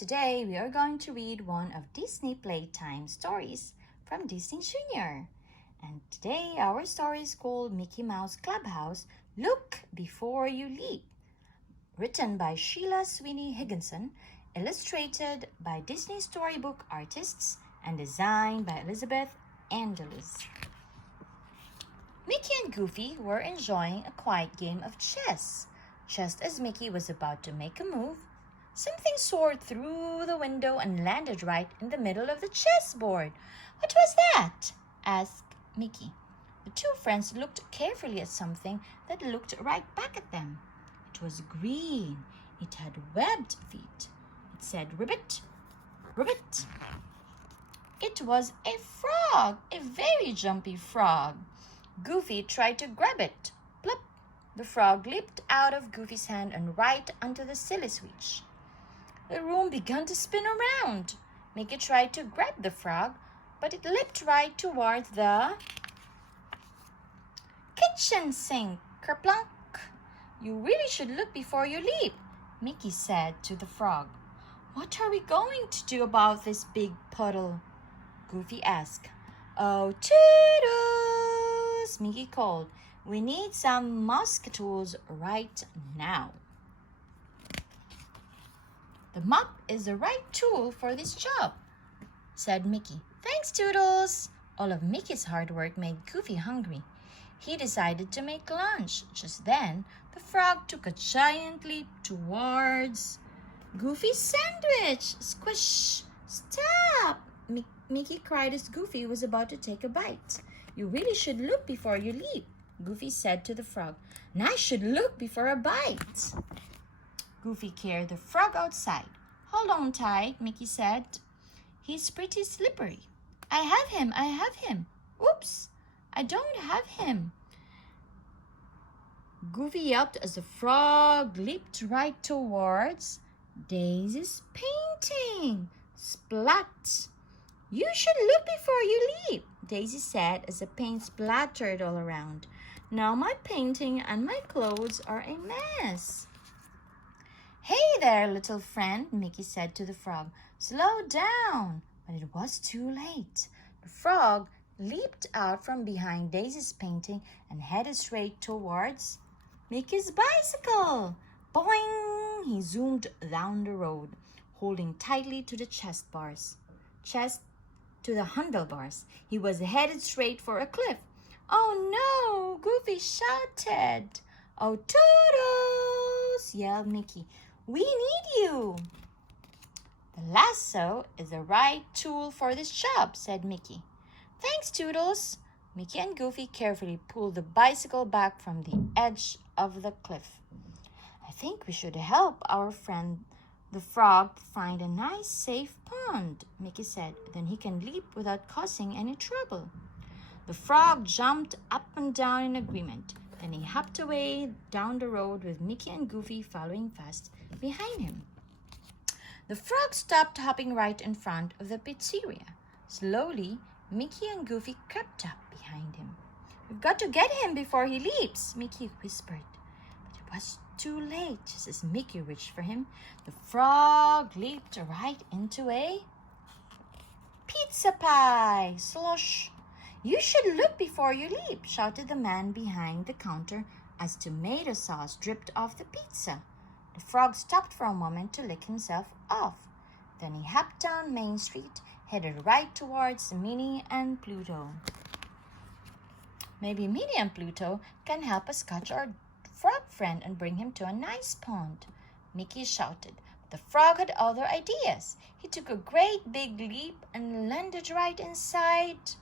today we are going to read one of Disney Playtime stories from Disney Junior. And today our story is called Mickey Mouse Clubhouse, Look Before You Leap. Written by Sheila, Sweeny, Higginson, illustrated by Disney Storybook artists, and designed by Elizabeth Andaluz. Mickey and Goofy were enjoying a quiet game of chess. Just as Mickey was about to make a move, something soared through the window and landed right in the middle of the chessboard. "What was that?" asked Mickey. The two friends looked carefully at something that looked right back at them. It was green. It had webbed feet. It said, "Ribbit, ribbit." It was a frog, a very jumpy frog. Goofy tried to grab it. Plop! The frog leaped out of Goofy's hand and right onto the silly switch. The room began to spin around. Mickey tried to grab the frog, but it leaped right towards the kitchen sink. Kerplunk! "You really should look before you leap," Mickey said to the frog. "What are we going to do about this big puddle?" Goofy asked. "Oh, Toodles!" Mickey called. "We need some muscatoons right now." "The mop is the right tool for this job," said Mickey. "Thanks, Toodles." All of Mickey's hard work made Goofy hungry. He decided to make lunch. Just then, the frog took a giant leap towards Goofy's sandwich. Squish! "Stop!" Mickey cried as Goofy was about to take a bite. "You really should look before you leap," Goofy said to the frog. "And I should look before I bite." Goofy carried the frog outside. "Hold on tight," Mickey said. "He's pretty slippery." I have him. Oops, I don't have him." Goofy yelped as the frog leaped right towards Daisy's painting. Splat! "You should look before you leap," Daisy said as the paint splattered all around. "Now my painting and my clothes are a mess." "Hey there, little friend," Mickey said to the frog. "Slow down." But it was too late. The frog leaped out from behind Daisy's painting and headed straight towards Mickey's bicycle. Boing! He zoomed down the road, holding tightly to the handlebars. He was headed straight for a cliff. "Oh no!" Goofy shouted. "Oh, Toodles!" yelled Mickey. "We need you." "The lasso is the right tool for this job," said Mickey. "Thanks, Toodles." Mickey and Goofy carefully pulled the bicycle back from the edge of the cliff. "I think we should help our friend the frog find a nice safe pond," Mickey said. "Then he can leap without causing any trouble." The frog jumped up and down in agreement. Then he hopped away down the road with Mickey and Goofy following fast behind him. The frog stopped hopping right in front of the pizzeria. Slowly, Mickey and Goofy crept up behind him. "We've got to get him before he leaps," Mickey whispered. But it was too late. Just as Mickey reached for him, the frog leaped right into a pizza pie. Slosh! "You should look before you leap," shouted the man behind the counter as tomato sauce dripped off the pizza. The frog stopped for a moment to lick himself off. Then he hopped down Main Street, headed right towards Minnie and Pluto. "Maybe Minnie and Pluto can help us catch our frog friend and bring him to a nice pond," Mickey shouted. But the frog had other ideas. He took a great big leap and landed right inside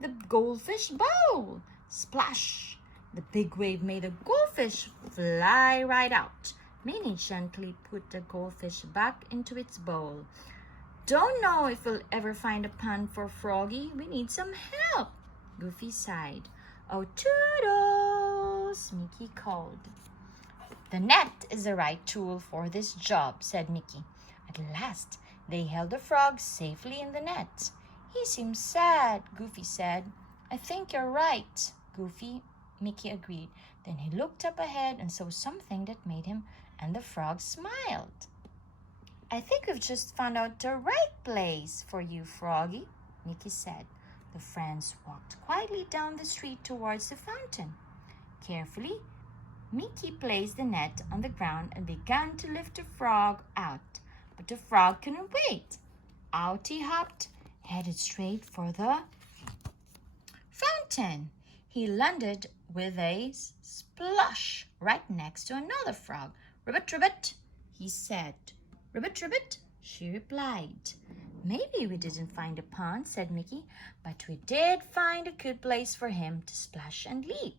the goldfish bowl. Splash! The big wave made the goldfish fly right out. Minnie gently put the goldfish back into its bowl. "Don't know if we'll ever find a pond for Froggy. We need some help," Goofy sighed. "Oh, Toodles!" Mickey called. "The net is the right tool for this job," said Mickey. At last, they held the frog safely in the net. "He seems sad," Goofy said. "I think you're right, Goofy," Mickey agreed. Then he looked up ahead and saw something that made him and the frog smiled. I think we've just found out the right place for you, Froggy, Mickey said. The friends walked quietly down the street towards the fountain. Carefully, Mickey placed the net on the ground and began to lift the frog out. But the frog couldn't wait. Out he hopped, headed straight for the fountain. He landed with a splosh right next to another frog. Ribbit, ribbit, he said. Ribbit, ribbit, she replied. Maybe we didn't find a pond, said Mickey, but we did find a good place for him to splash and leap.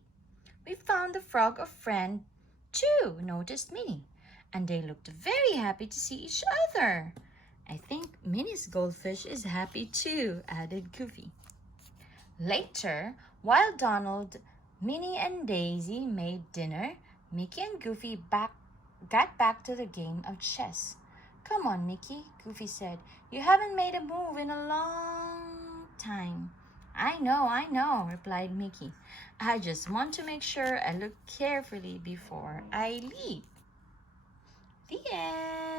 We found the frog a friend too, noticed Minnie, and they looked very happy to see each other. I think Minnie's goldfish is happy too, added Goofy. Later, while Donald, Minnie, and Daisy made dinner, Mickey and Goofy got back to the game of chess. Come on, Mickey, Goofy said. You haven't made a move in a long time. I know, replied Mickey. I just want to make sure I look carefully before I leap. The end.